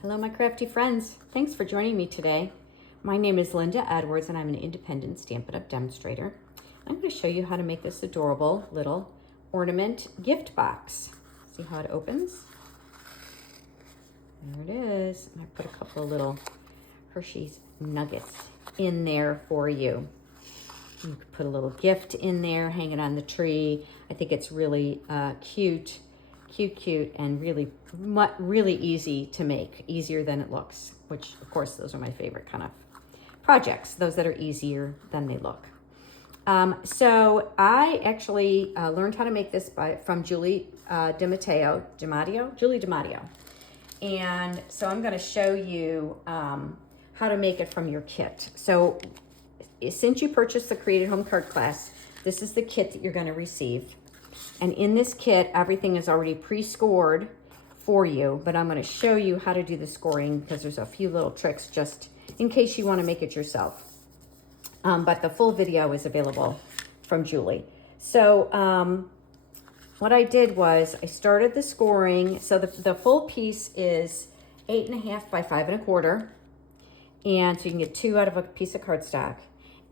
Hello, my crafty friends. Thanks for joining me today. My name is Linda Edwards, and I'm an independent Stampin' Up! Demonstrator. I'm going to show you how to make this adorable little ornament gift box. See how it opens? There it is. And I put a couple of little Hershey's nuggets in there for you. You could put a little gift in there, hang it on the tree. I think it's really cute, and really easy to make, easier than it looks, which of course those are my favorite kind of projects, those that are easier than they look. So I actually learned how to make this from Julie DiMatteo. And so I'm going to show you how to make it from your kit. So since you purchased the Created Home Card class, this is the kit that you're going to receive. And in this kit, everything is already pre-scored for you, but I'm going to show you how to do the scoring because there's a few little tricks just in case you want to make it yourself. But the full video is available from Julie. So what I did was I started the scoring. So the full piece is 8.5 by 5 1/4. And so you can get 2 out of a piece of cardstock.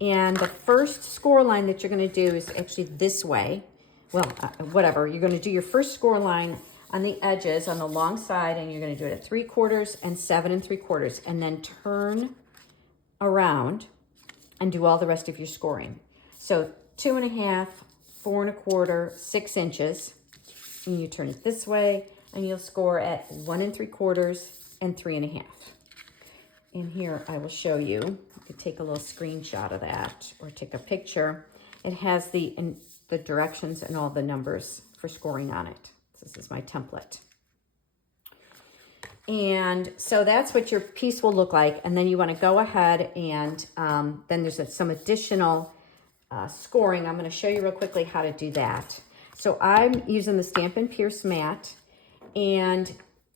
And the first score line that you're going to do is actually this way. Well, whatever. You're going to do your first score line on the edges, on the long side, and you're going to do it at 3/4 and 7 3/4, and then turn around and do all the rest of your scoring. So 2.5, 4 1/4, 6 inches, and you turn it this way, and you'll score at 1 3/4 and 3.5. And here I will show you. You could take a little screenshot of that or take a picture. It has the directions and all the numbers for scoring on it. This is my template. And so that's what your piece will look like. And then you want to go ahead and then there's some additional scoring. I'm going to show you real quickly how to do that. So I'm using the Stampin' Pierce mat. And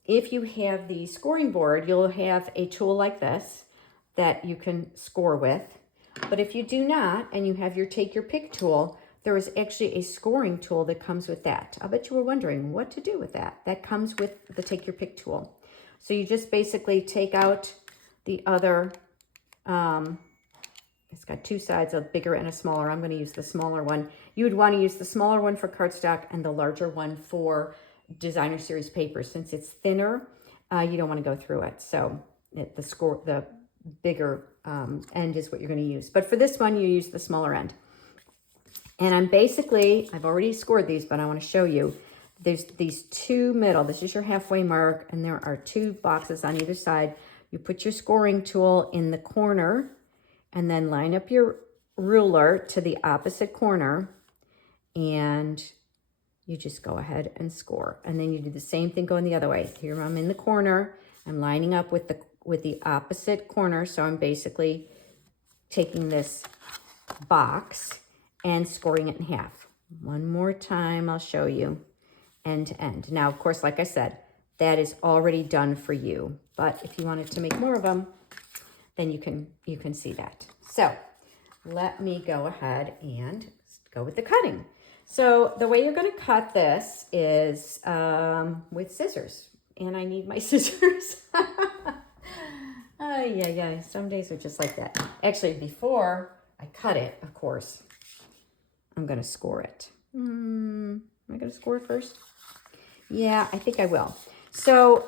if you have the scoring board, you'll have a tool like this that you can score with. But if you do not, and you have your Take Your Pick tool, there is actually a scoring tool that comes with that. I bet you were wondering what to do with that. That comes with the Take Your Pick tool. So you just basically take out the other, it's got 2 sides, a bigger and a smaller. I'm going to use the smaller one. You would want to use the smaller one for cardstock and the larger one for designer series paper. Since it's thinner, you don't want to go through it. So the bigger end is what you're going to use. But for this one, you use the smaller end. And I've already scored these, but I want to show you. There's these 2 middle. This is your halfway mark, and there are 2 boxes on either side. You put your scoring tool in the corner, and then line up your ruler to the opposite corner, and you just go ahead and score. And then you do the same thing going the other way. Here I'm in the corner. I'm lining up with the opposite corner, so I'm basically taking this box and scoring it in half. One more time, I'll show you end to end. Now, of course, like I said, that is already done for you. But if you wanted to make more of them, then you can see that. So let me go ahead and go with the cutting. So the way you're going to cut this is with scissors. And I need my scissors. Yeah. Some days are just like that. Actually, before I cut it, of course, I'm going to score it. Am I going to score it first? Yeah, I think I will. So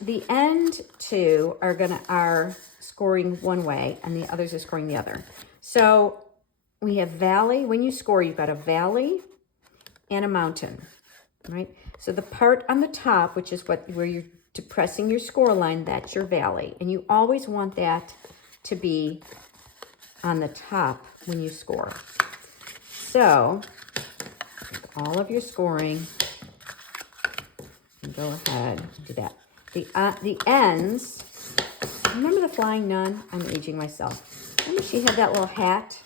the end 2 are scoring one way, and the others are scoring the other. So we have valley. When you score, you've got a valley and a mountain, right? So the part on the top, which is where you're depressing your score line, that's your valley. And you always want that to be on the top when you score. So all of your scoring, and go ahead and do that. The ends, remember the Flying Nun? I'm aging myself. Remember she had that little hat?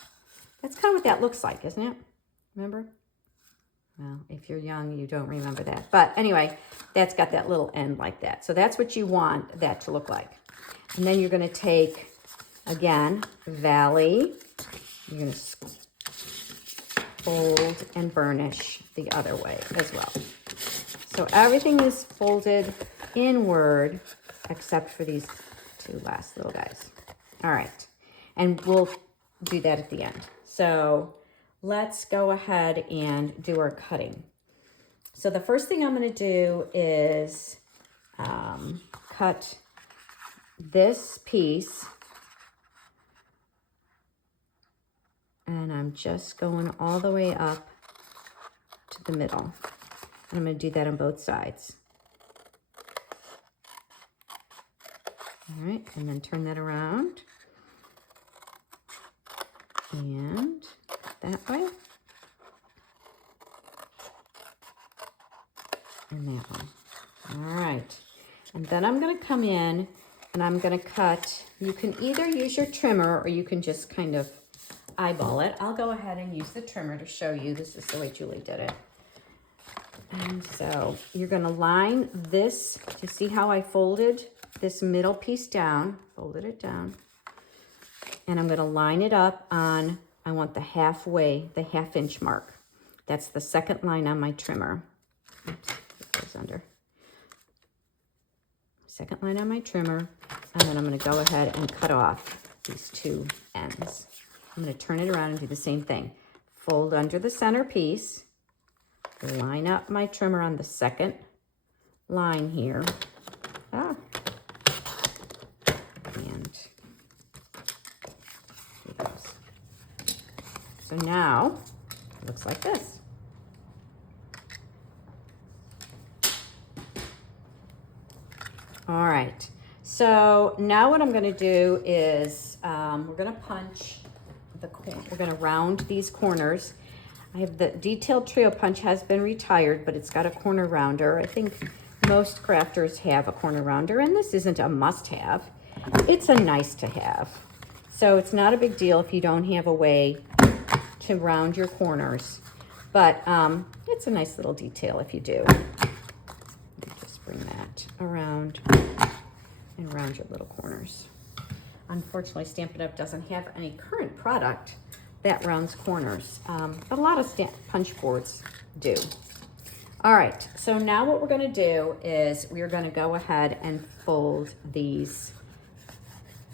That's kind of what that looks like, isn't it? Remember? Well, if you're young, you don't remember that. But anyway, that's got that little end like that. So that's what you want that to look like. And then you're going to take, again, valley. You're going to fold and burnish the other way as well. So everything is folded inward except for these two last little guys. All right, and we'll do that at the end. So let's go ahead and do our cutting. So the first thing I'm going to do is cut this piece, and I'm just going all the way up to the middle. And I'm going to do that on both sides. All right, and then turn that around. And that way. And that one. All right. And then I'm going to come in and I'm going to cut. You can either use your trimmer or you can just kind of eyeball it. I'll go ahead and use the trimmer to show you. This is the way Julie did it. And so you're going to line this, to see how I folded this middle piece down, folded it down. And I'm going to line it up on, I want the halfway, the 1/2 inch mark. That's the second line on my trimmer. Oops, it goes under. Second line on my trimmer. And then I'm going to go ahead and cut off these two ends. I'm going to turn it around and do the same thing. Fold under the center piece. Line up my trimmer on the second line here. And here goes. So now it looks like this. All right. So now what I'm going to do is we're going to punch the corner. We're going to round these corners. I have the detailed trio punch has been retired, but it's got a corner rounder. I think most crafters have a corner rounder, and this isn't a must-have. It's a nice to have. So it's not a big deal if you don't have a way to round your corners, but it's a nice little detail if you do. Let me just bring that around and round your little corners. Unfortunately, Stampin' Up! Doesn't have any current product that rounds corners, but a lot of punch boards do. All right, so now what we're going to do is we're going to go ahead and fold these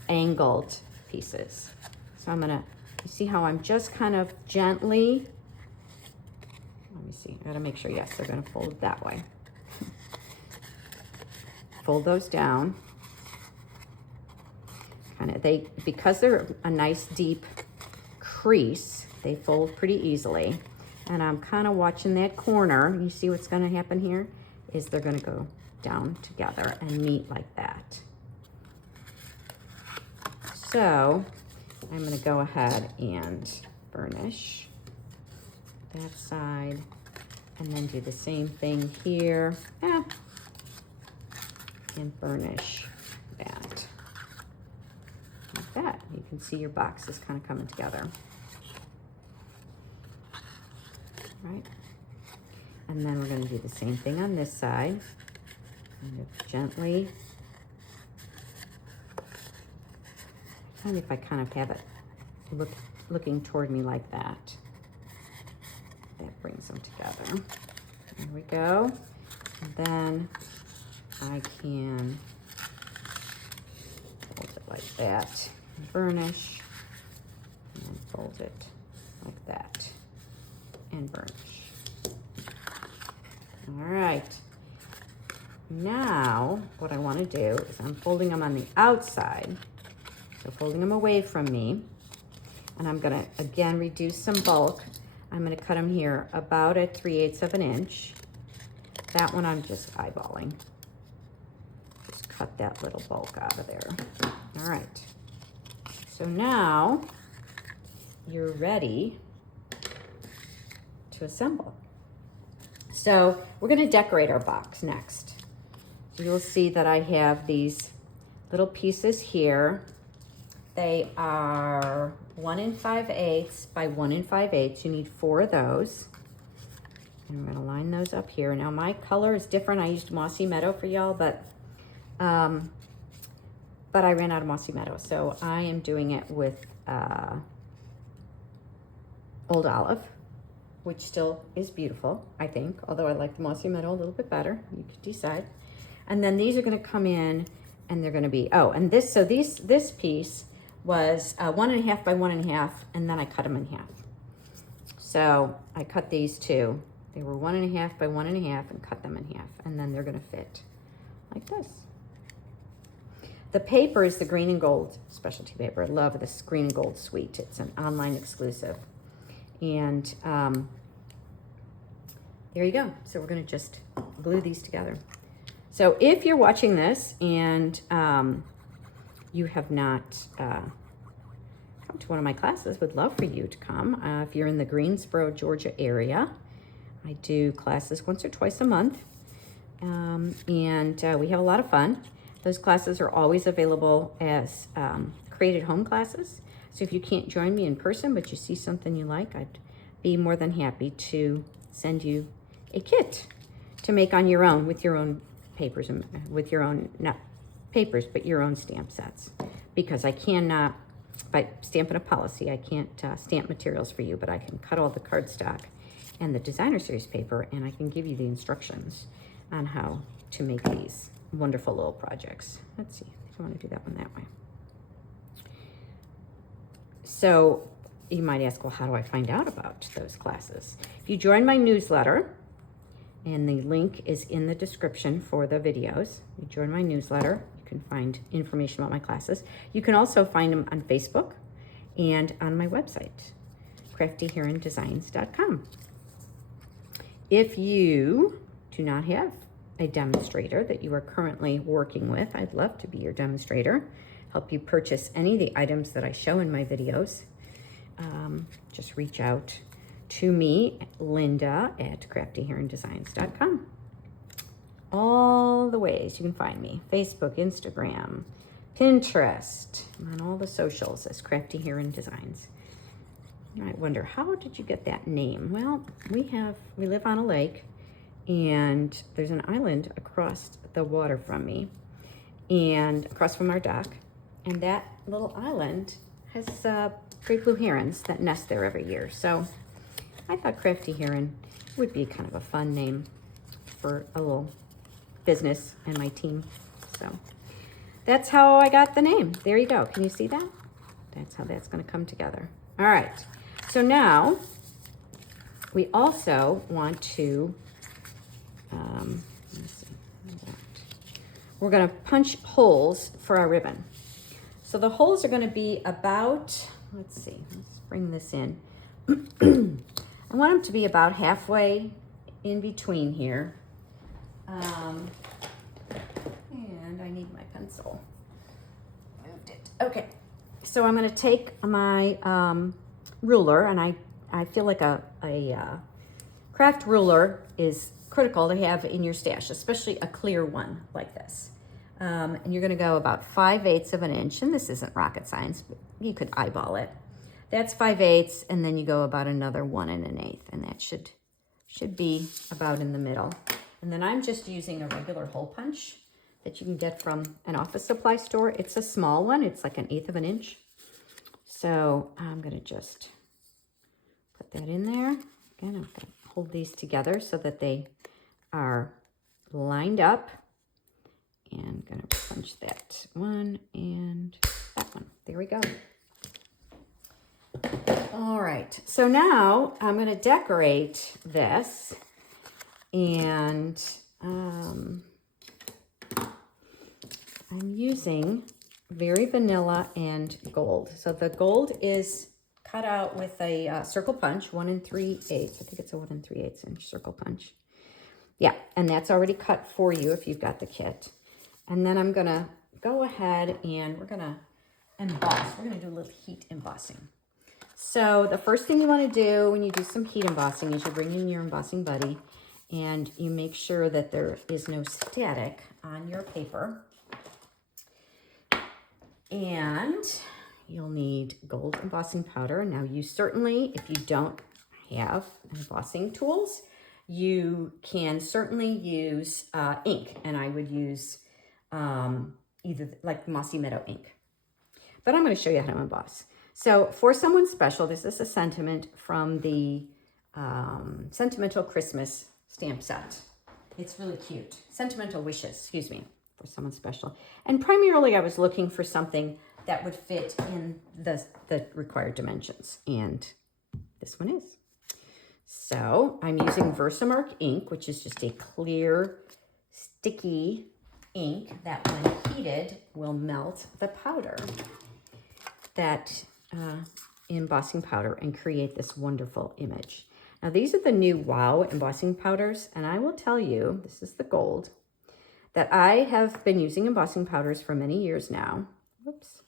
angled pieces. So I'm going to, you see how I'm just kind of gently, let me see, I got to make sure, yes, they're going to fold that way. Fold those down. Kind of, because they're a nice deep crease, they fold pretty easily. And I'm kind of watching that corner. You see what's going to happen here is they're going to go down together and meet like that. So I'm going to go ahead and burnish that side and then do the same thing here and burnish that. Like that. You can see your box is kind of coming together. Right? And then we're going to do the same thing on this side. And gently. And if I kind of have it looking toward me like that, that brings them together. There we go. And then I can fold it like that, and burnish, and then fold it like that, and burnish. All right. Now, what I want to do is I'm folding them on the outside, so folding them away from me, and I'm going to, again, reduce some bulk. I'm going to cut them here about at 3/8 of an inch. That one I'm just eyeballing. Just cut that little bulk out of there. All right. So now you're ready to assemble. So we're going to decorate our box next. You'll see that I have these little pieces here. They are 1 5/8 by 1 5/8. You need 4 of those. And we're going to line those up here. Now my color is different. I used Mossy Meadow for y'all, but I ran out of Mossy Meadow. So I am doing it with Old Olive, which still is beautiful, I think. Although I like the Mossy Meadow a little bit better. You could decide. And then these are going to come in and they're going to be, oh, and this, so this piece was 1.5 by 1.5, and then I cut them in half. So I cut these two. They were 1.5 by 1.5 and cut them in half, and then they're going to fit like this. The paper is the green and gold specialty paper. I love this green and gold suite. It's an online exclusive. And there you go. So we're going to just glue these together. So if you're watching this and you have not come to one of my classes, would love for you to come. If you're in the Greensboro, Georgia area, I do classes once or twice a month. And we have a lot of fun. Those classes are always available as created home classes. So if you can't join me in person, but you see something you like, I'd be more than happy to send you a kit to make on your own with your own papers and with your own, not papers, but your own stamp sets. Because I cannot, by stamping a policy, I can't stamp materials for you, but I can cut all the cardstock and the designer series paper, and I can give you the instructions on how to make these wonderful little projects. Let's see if I want to do that one that way. So you might ask, well, how do I find out about those classes? If you join my newsletter, and the link is in the description for the videos, you join my newsletter, you can find information about my classes. You can also find them on Facebook and on my website, craftyherondesigns.com. If you do not have a demonstrator that you are currently working with, I'd love to be your demonstrator, help you purchase any of the items that I show in my videos. Just reach out to me, Linda at craftyherondesigns.com. All the ways you can find me: Facebook, Instagram, Pinterest, on all the socials as Crafty Heron Designs. You might wonder, how did you get that name? Well, we live on a lake, and there's an island across the water from me and across from our dock, and that little island has great blue herons that nest there every year. So I thought Crafty Heron would be kind of a fun name for a little business and my team. So that's how I got the name. There you go. Can you see that? That's how that's going to come together. All right. So now we also want to, let's see, we're going to punch holes for our ribbon. So the holes are going to be about, let's see, let's bring this in. I want them to be about halfway in between here. And I need my pencil. Moved it. Okay. So I'm going to take my ruler, and I feel like a craft ruler is critical to have in your stash, especially a clear one like this. And you're going to go about 5/8 of an inch, and this isn't rocket science, but you could eyeball it. That's 5/8, and then you go about another 1 1/8, and that should be about in the middle. And then I'm just using a regular hole punch that you can get from an office supply store. It's a small one. It's like 1/8 of an inch. So I'm going to just put that in there. Again, I'm going to hold these together so that they are lined up. And I'm going to punch that one and that one. There we go. All right. So now I'm going to decorate this. And I'm using very vanilla and gold. So the gold is cut out with a circle punch, 1 3/8. I think it's a 1 3/8 inch circle punch. Yeah, and that's already cut for you if you've got the kit. And then I'm going to go ahead and we're going to emboss. We're going to do a little heat embossing. So the first thing you want to do when you do some heat embossing is you bring in your embossing buddy and you make sure that there is no static on your paper. And you'll need gold embossing powder. Now you certainly, if you don't have embossing tools, you can certainly use ink. And I would use either like Mossy Meadow ink. But I'm going to show you how to emboss. So for someone special, this is a sentiment from the Sentimental Christmas stamp set. It's really cute. Sentimental Wishes, excuse me. for someone special. And primarily I was looking for something that would fit in the required dimensions. And this one is. So I'm using Versamark ink, which is just a clear, sticky ink that when heated will melt the powder, that embossing powder, and create this wonderful image. Now these are the new Wow embossing powders, and I will tell you, this is the gold, that I have been using embossing powders for many years now. Whoops.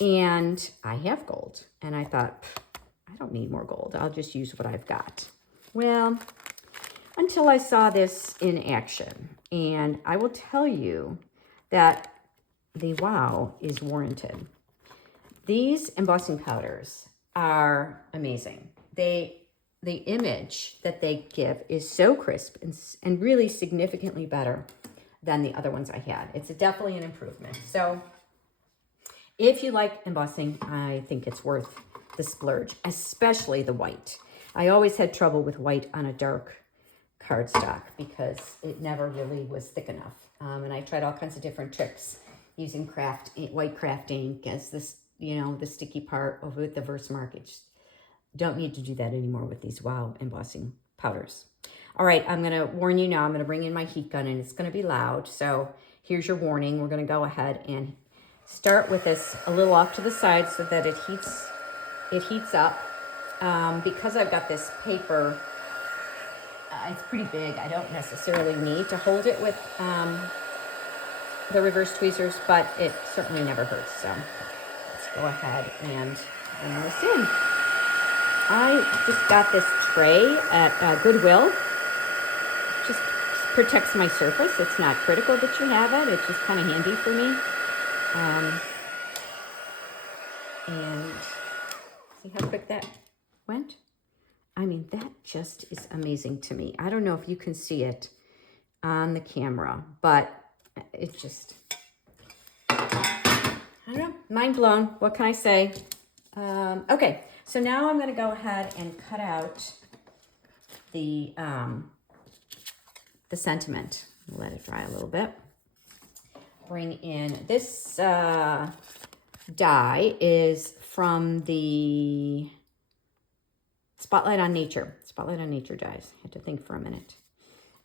And I have gold, and I thought, I don't need more gold. I'll just use what I've got. Well, until I saw this in action. And I will tell you that the Wow is warranted. These embossing powders are amazing. The image that they give is so crisp and really significantly better than the other ones I had. It's definitely an improvement. So if you like embossing, I think it's worth the splurge, especially the white. I always had trouble with white on a dark cardstock because it never really was thick enough. And I tried all kinds of different tricks using white craft ink as this, the sticky part with the Versamark. Don't need to do that anymore with these Wow embossing powders. All right, I'm gonna warn you now, I'm gonna bring in my heat gun and it's gonna be loud. So here's your warning. We're gonna go ahead and start with this a little off to the side so that it heats up. Because I've got this paper, it's pretty big. I don't necessarily need to hold it with the reverse tweezers, but it certainly never hurts. So let's go ahead and bring this in. I just got this tray at Goodwill. Just protects my surface. It's not critical that you have it. It's just kind of handy for me. And see how quick that went? I mean, that just is amazing to me. I don't know if you can see it on the camera, but it just, I don't know, mind blown. What can I say? Okay, so now I'm going to go ahead and cut out the sentiment. Let it dry a little bit. Bring in this die is from the Spotlight on Nature dies. I had to think for a minute.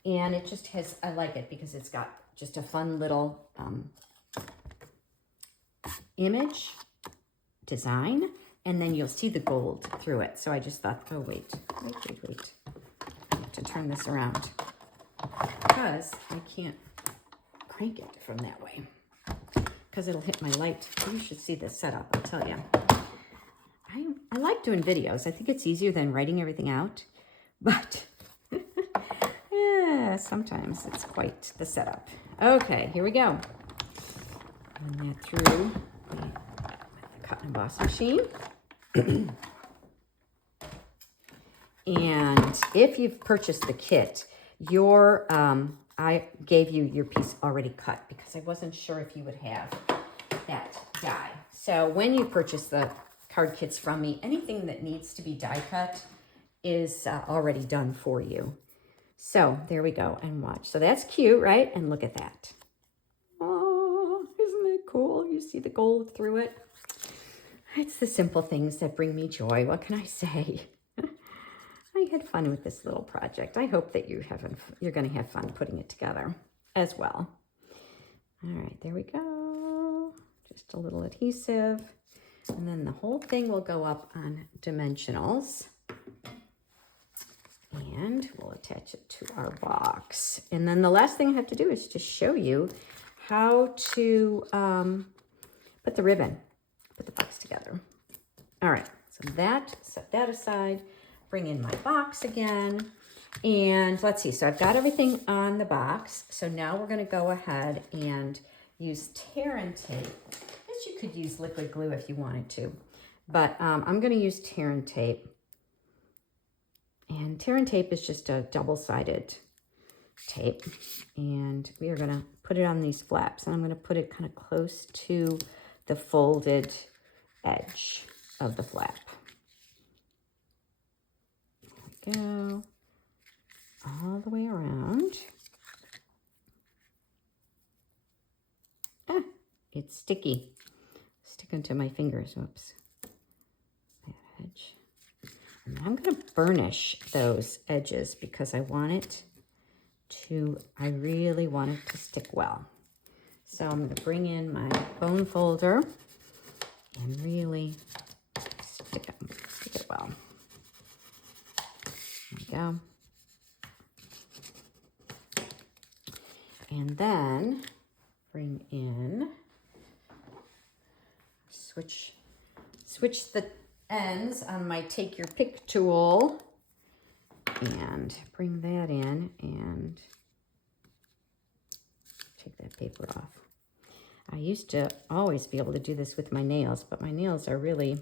And it just has, I like it because it's got just a fun little image design, and then you'll see the gold through it. So I just thought, oh, wait. I have to turn this around because I can't crank it from that way because it'll hit my light. You should see this setup, I'll tell you. I like doing videos. I think it's easier than writing everything out, but yeah, sometimes it's quite the setup. Okay, here we go. Run that through the cut and emboss machine. And if you've purchased the kit, I gave you your piece already cut because I wasn't sure if you would have that die. So when you purchase the card kits from me, anything that needs to be die cut is already done for you. So there we go, and watch. So that's cute, right? And look at that. Oh, isn't it cool? You see the gold through it? It's the simple things that bring me joy. What can I say? I had fun with this little project. I hope that you're going to have fun putting it together as well. All right, there we go. Just a little adhesive. And then the whole thing will go up on dimensionals. And we'll attach it to our box. And then the last thing I have to do is just show you how to put the ribbon, put the box together. All right, so set that aside. Bring in my box again. And let's see, so I've got everything on the box. So now we're gonna go ahead and use tear and tape. You could use liquid glue if you wanted to, but I'm going to use tear and tape. And tear and tape is just a double-sided tape, and we are going to put it on these flaps, and I'm going to put it kind of close to the folded edge of the flap. There we go, all the way around. it's sticky. Sticking to my fingers. Whoops. That edge. And I'm going to burnish those edges because I really want it to stick well. So I'm going to bring in my bone folder and really stick it well. There we go. And then bring in, switch the ends on my take your pick tool and bring that in and take that paper off. I used to always be able to do this with my nails, but my nails are really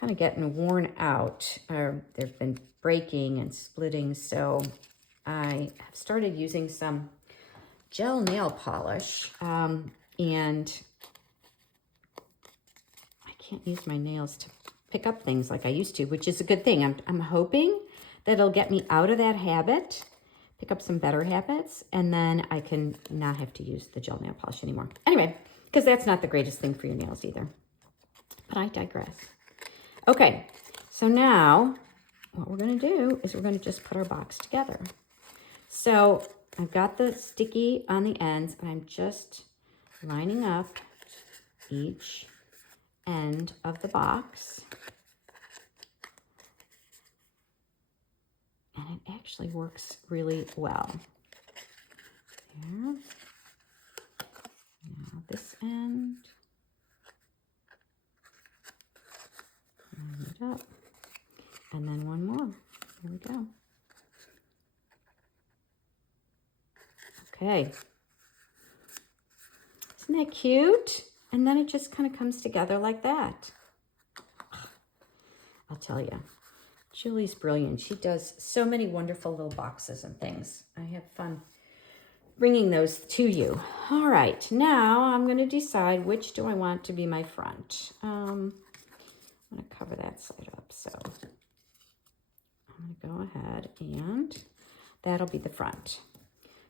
kind of getting worn out. They've been breaking and splitting, so I have started using some gel nail polish, and I can't use my nails to pick up things like I used to, which is a good thing. I'm hoping that it'll get me out of that habit, pick up some better habits, and then I can not have to use the gel nail polish anymore. Anyway, because that's not the greatest thing for your nails either. But I digress. Okay, so now what we're going to do is we're going to just put our box together. So I've got the sticky on the ends, and I'm just lining up each end of the box. And it actually works really well. There. Now this end. Line it up. And then one more. There we go. Okay. Isn't that cute? And then it just kind of comes together like that. I'll tell you. Julie's brilliant. She does so many wonderful little boxes and things. I have fun bringing those to you. All right, now I'm going to decide which do I want to be my front. I'm going to cover that side up. So I'm going to go ahead and that'll be the front.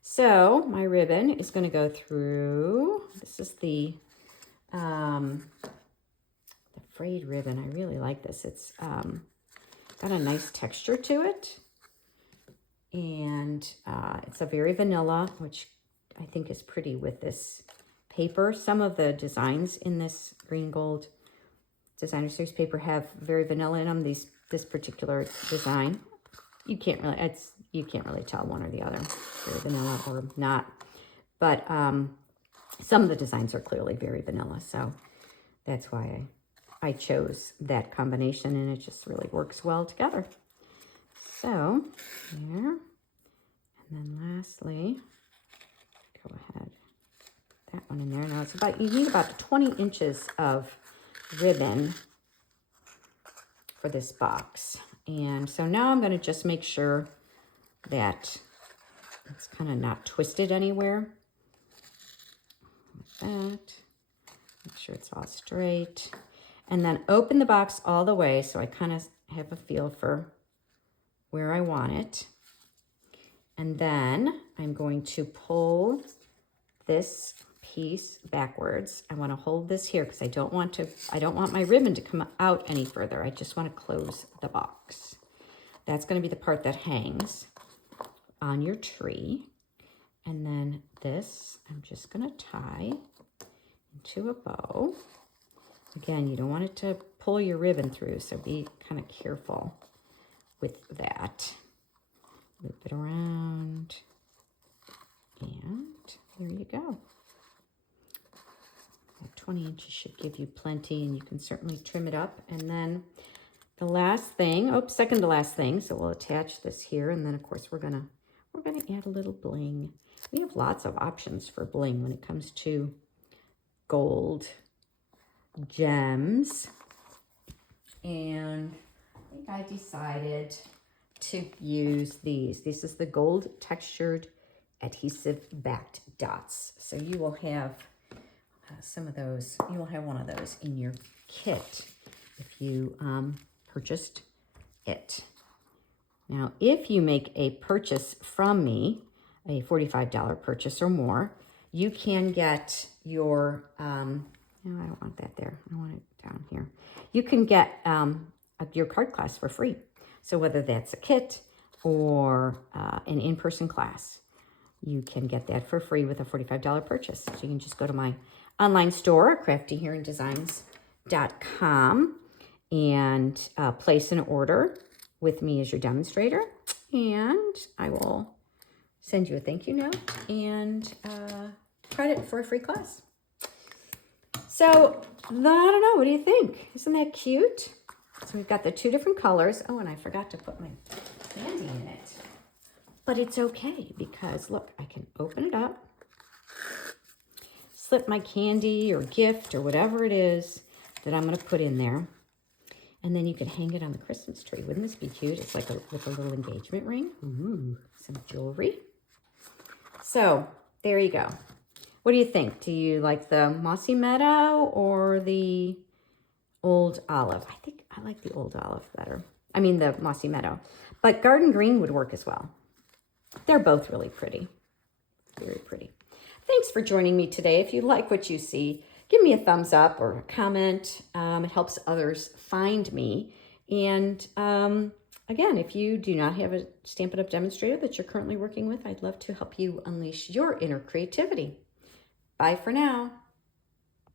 So my ribbon is going to go through, this is the frayed ribbon. I really like this. It's got a nice texture to it, and it's a very vanilla, which I think is pretty with this paper. Some of the designs in this green gold designer series paper have very vanilla in them. This particular design, you can't really tell one or the other, very vanilla or not. But some of the designs are clearly very vanilla, so that's why I chose that combination, and it just really works well together. So there, and then lastly, go ahead, that one in there. Now it's you need about 20 inches of ribbon for this box. And so now I'm going to just make sure that it's kind of not twisted anywhere. Like that. Make sure it's all straight. And then open the box all the way so I kind of have a feel for where I want it. And then I'm going to pull this piece backwards. I want to hold this here because I don't want my ribbon to come out any further. I just want to close the box. That's going to be the part that hangs on your tree. And then this, I'm just going to tie into a bow. Again, you don't want it to pull your ribbon through, so be kind of careful with that. Loop it around, and there you go. That 20 inches should give you plenty, and you can certainly trim it up. And then the last thing, second to last thing, so we'll attach this here, and then of course we're gonna add a little bling. We have lots of options for bling when it comes to gold gems, and I think I decided to use these. This is the gold textured adhesive backed dots. So you will have some of those. You will have one of those in your kit if you purchased it. Now, if you make a purchase from me, a $45 purchase or more, you can get your, no, I don't want that there. I want it down here. You can get your card class for free. So whether that's a kit or an in-person class, you can get that for free with a $45 purchase. So you can just go to my online store, craftyhearanddesigns.com, and place an order with me as your demonstrator. And I will send you a thank you note and credit for a free class. So, I don't know. What do you think? Isn't that cute? So we've got the 2 different colors. Oh, and I forgot to put my candy in it. But it's okay because, look, I can open it up, slip my candy or gift or whatever it is that I'm going to put in there. And then you can hang it on the Christmas tree. Wouldn't this be cute? It's like with a little engagement ring. Ooh, some jewelry. So, there you go. What do you think? Do you like the Mossy Meadow or the Old Olive? I think I like the Old Olive better. I mean, the Mossy Meadow. But Garden Green would work as well. They're both really pretty. Very pretty. Thanks for joining me today. If you like what you see, give me a thumbs up or a comment. It helps others find me. And again, if you do not have a Stampin' Up! Demonstrator that you're currently working with, I'd love to help you unleash your inner creativity. Bye for now.